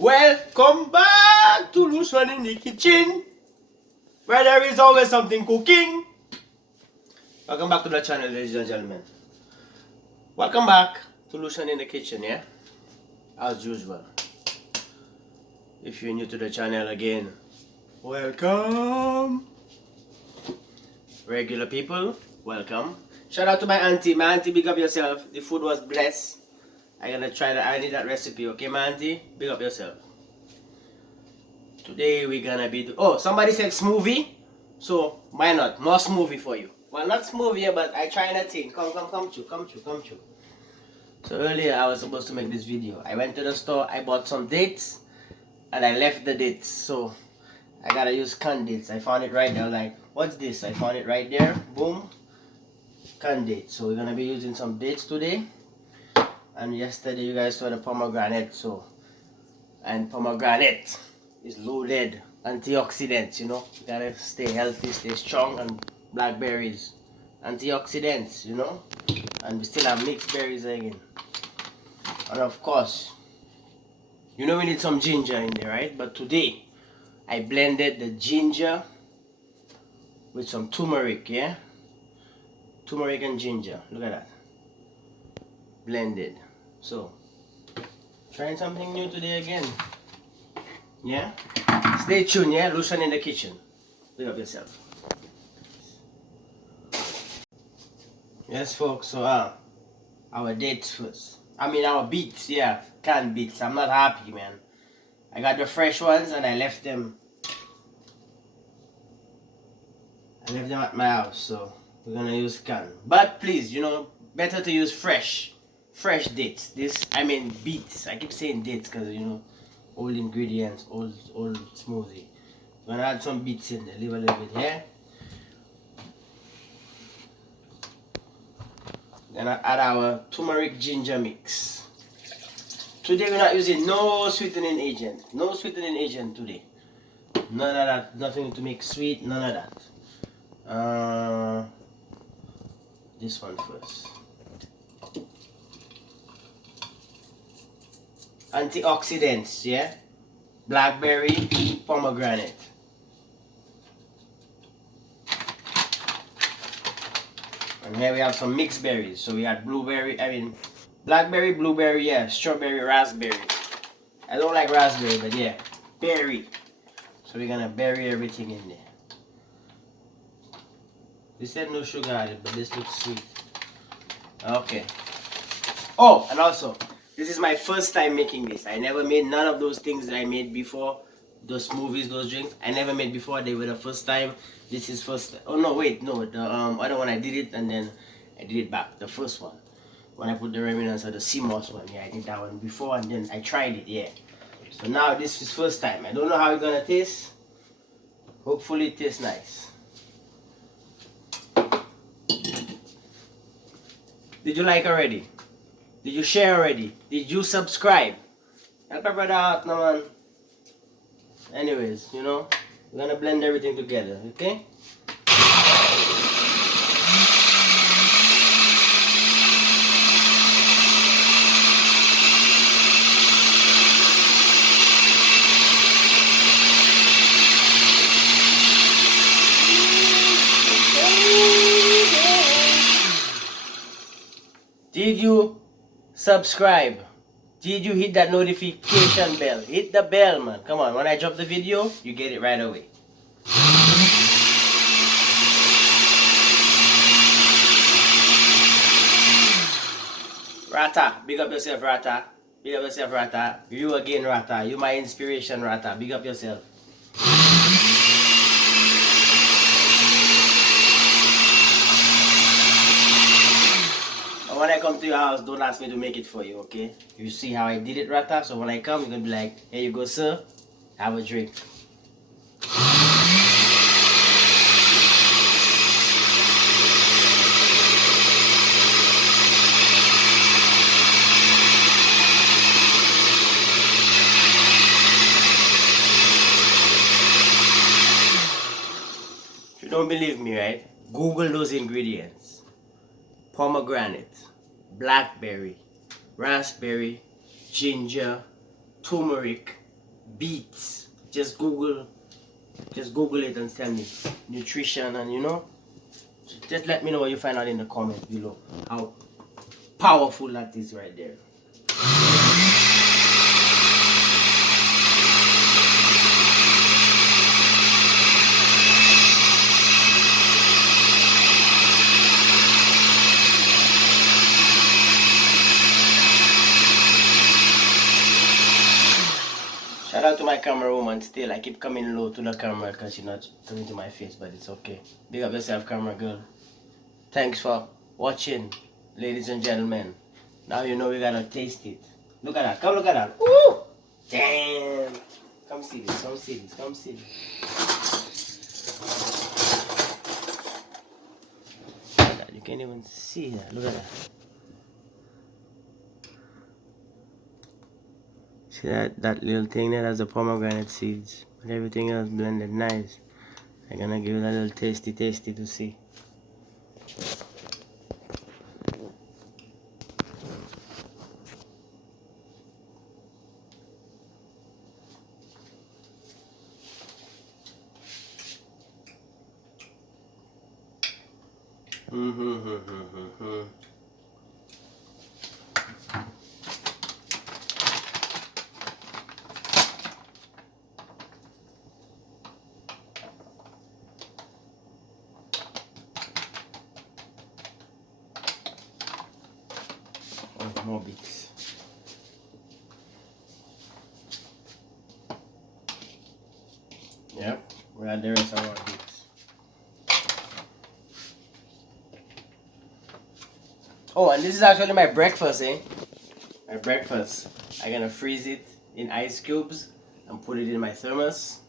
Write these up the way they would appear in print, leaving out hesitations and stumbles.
Welcome back to Lucian in the kitchen, where there is always something cooking. Welcome back to the channel, ladies and gentlemen. Welcome back to Lucian in the kitchen, yeah? As usual. If you're new to the channel again, welcome. Regular people, welcome. Shout out to my auntie. My auntie, big up yourself. The food was blessed. I'm gonna try that. I need that recipe, okay, my auntie? Big up yourself. Today we're gonna be somebody said smoothie, so why not? More smoothie for you. Well, not smoothie, but I try that thing. Come true. So earlier I was supposed to make this video. I went to the store, I bought some dates, and I left the dates. So I gotta use canned dates. I found it right there. I was like, what's this? I found it right there. Boom. Canned dates. So we're gonna be using some dates today. And yesterday you guys saw the pomegranate. And pomegranate is loaded antioxidants, you know. You gotta stay healthy, stay strong. And blackberries, antioxidants, you know. And we still have mixed berries again. And of course, you know we need some ginger in there, right? But today I blended the ginger with some turmeric, yeah? Turmeric and ginger. Look at that. Blended. So, trying something new today again. Yeah? Stay tuned, yeah? Lucian in the kitchen. Look up yourself. Yes, folks. So, our dates first. I mean, our beets, yeah. Canned beets. I'm not happy, man. I got the fresh ones and I left them at my house, so we're gonna use canned. But please, you know, better to use fresh dates. Beets. I keep saying dates because, you know, old ingredients, old smoothie. We're gonna add some beets in there. Leave a little bit here. Gonna add our turmeric ginger mix. Today we're not using no sweetening agent. No sweetening agent today. None of that. Nothing to make sweet. None of that. This one first. Antioxidants, yeah? Blackberry, pomegranate. And here we have some mixed berries. So we had blackberry, blueberry, yeah, strawberry, raspberry. I don't like raspberry, but yeah, berry. So we're gonna bury everything in there. They said no sugar added, but this looks sweet. Okay. Oh, and also, this is my first time making this. I never made none of those things that I made before. Those smoothies, those drinks, I never made before. They were the first time. This is first. Oh no, wait, no. The other one I did it and then I did it back. The first one, when I put the remnants of the sea moss one. Yeah, I did that one before and then I tried it. Yeah. So now this is first time. I don't know how it's gonna taste. Hopefully it tastes nice. Did you like already? Did you share already? Did you subscribe? Help my brother out, no man. Anyways, you know, we're gonna blend everything together, okay? Did you subscribe? Did you hit that notification bell? Hit the bell, man. Come on, when I drop the video, you get it right away. Rata, big up yourself, Rata. Big up yourself, Rata. You again, Rata. You my inspiration, Rata. Big up yourself. When I come to your house, don't ask me to make it for you, okay? You see how I did it, Rata? So when I come, you're gonna be like, here you go, sir. Have a drink. If you don't believe me, right? Google those ingredients. Pomegranate, blackberry, raspberry, ginger, turmeric, beets. Just Google it and tell me nutrition, and you know, just let me know what you find out in the comments below. How powerful that is right there. Shout out to my camera woman still. I keep coming low to the camera because she's not coming to my face, but it's okay. Big up yourself, camera girl. Thanks for watching, ladies and gentlemen. Now you know we gotta taste it. Look at that. Come look at that. Ooh! Damn! Come see this. Come see this. Come see this. Look at that. You can't even see that. Look at that. See that little thing there? That's the pomegranate seeds. But everything else blended nice. I'm gonna give it a little tasty to see. Oh, more beets. Yep, we got the rest of our beets. Oh, and this is actually my breakfast, eh? My breakfast. I'm gonna freeze it in ice cubes and put it in my thermos.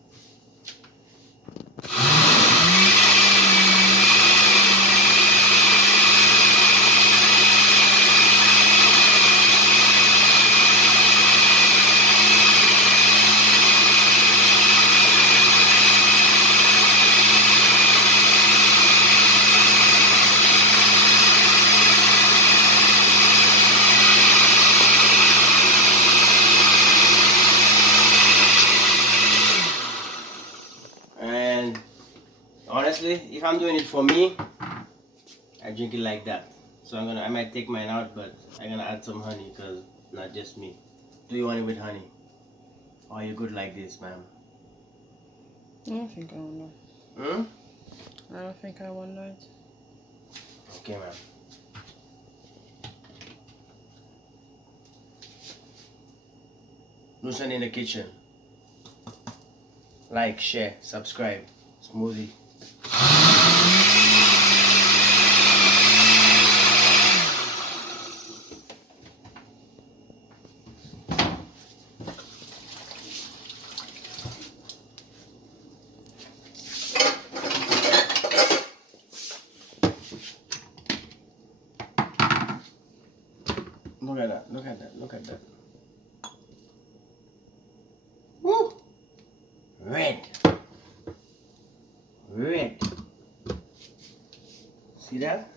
And honestly, if I'm doing it for me, I drink it like that. So I might take mine out, but I'm gonna add some honey because not just me. Do you want it with honey? Or are you good like this, ma'am? I don't think I want that. Hmm? I don't think I want that. Okay, ma'am. Lucian in the kitchen. Like, share, subscribe. Smoothie. Look at that, look at that, look at that. Woo! Red. Red. See that?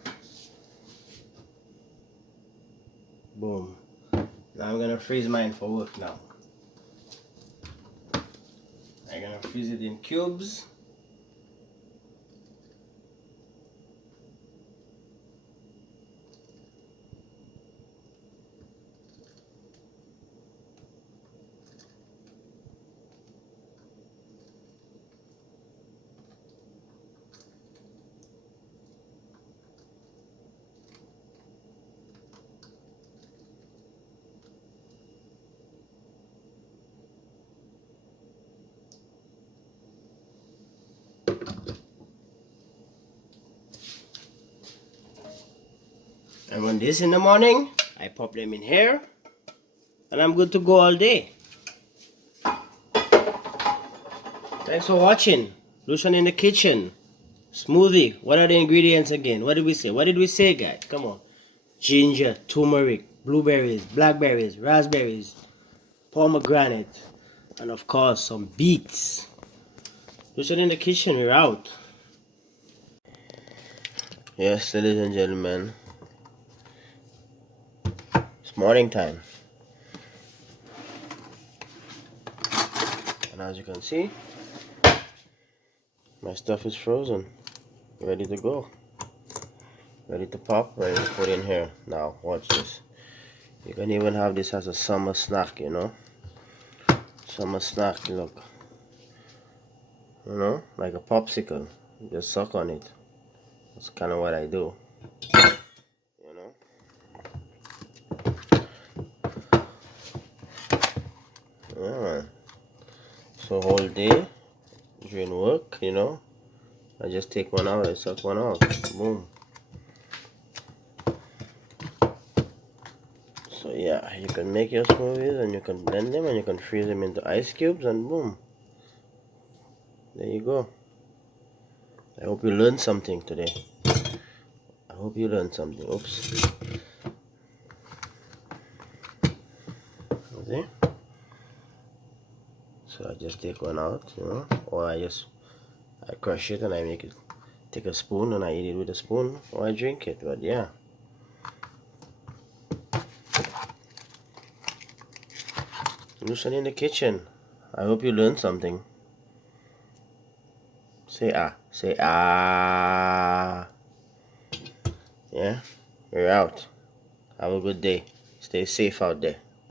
Boom. Now I'm gonna freeze mine for work now. I'm gonna freeze it in cubes. And when this in the morning, I pop them in here, and I'm good to go all day. Thanks for watching. Lucian in the kitchen. Smoothie. What are the ingredients again? What did we say? What did we say, guys? Come on. Ginger, turmeric, blueberries, blackberries, raspberries, pomegranate, and of course some beets. Lucian in the kitchen. We're out. Yes, ladies and gentlemen. It's morning time. And as you can see, my stuff is frozen, ready to go, ready to pop, ready to put in here. Now watch this. You can even have this as a summer snack, you know. Summer snack, look. You know, like a popsicle. You just suck on it. That's kind of what I do. You know. Yeah, man. So whole day during work, you know, I just take one out, I suck one out. Boom. So yeah, you can make your smoothies and you can blend them and you can freeze them into ice cubes and boom. There you go. I hope you learned something today. I hope you learned something. Oops. See? So I just take one out, you know, or I crush it and I make it, take a spoon and I eat it with a spoon or I drink it. But yeah. Listen in the kitchen. I hope you learned something. Say ah. Say ah. Yeah. We're out. Have a good day. Stay safe out there.